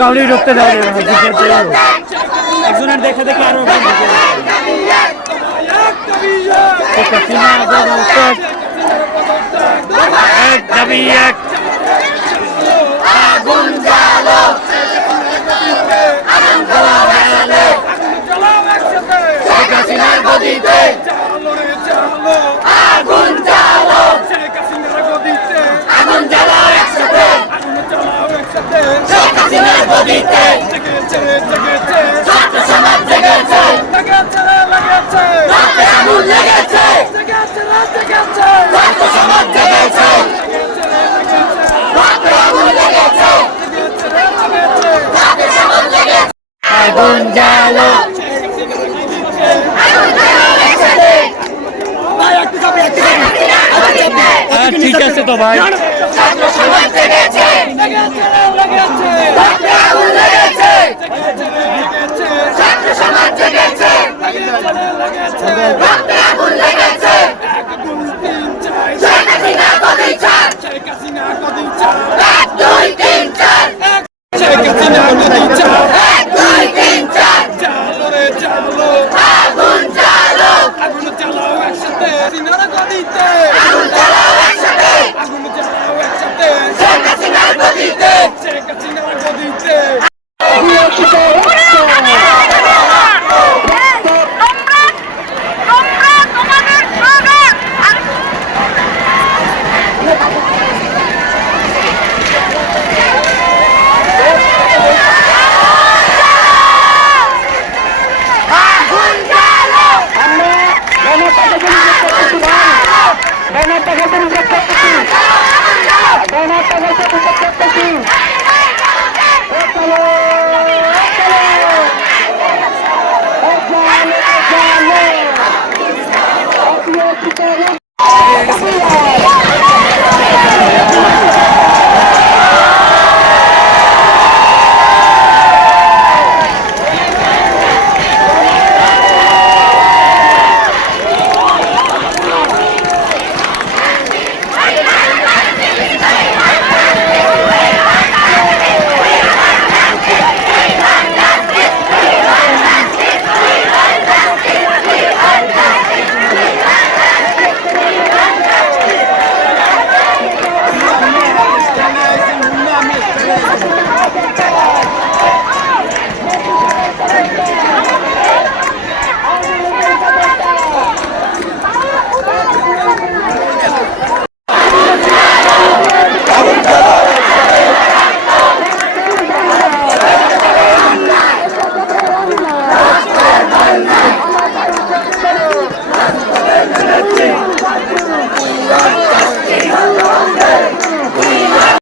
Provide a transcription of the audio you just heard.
কাউরি ঢুকতে দেয় একজনের দেখে দেখে আরও এক দাবি এক। ঠিক আছে তো ভাই Check it out, জিতে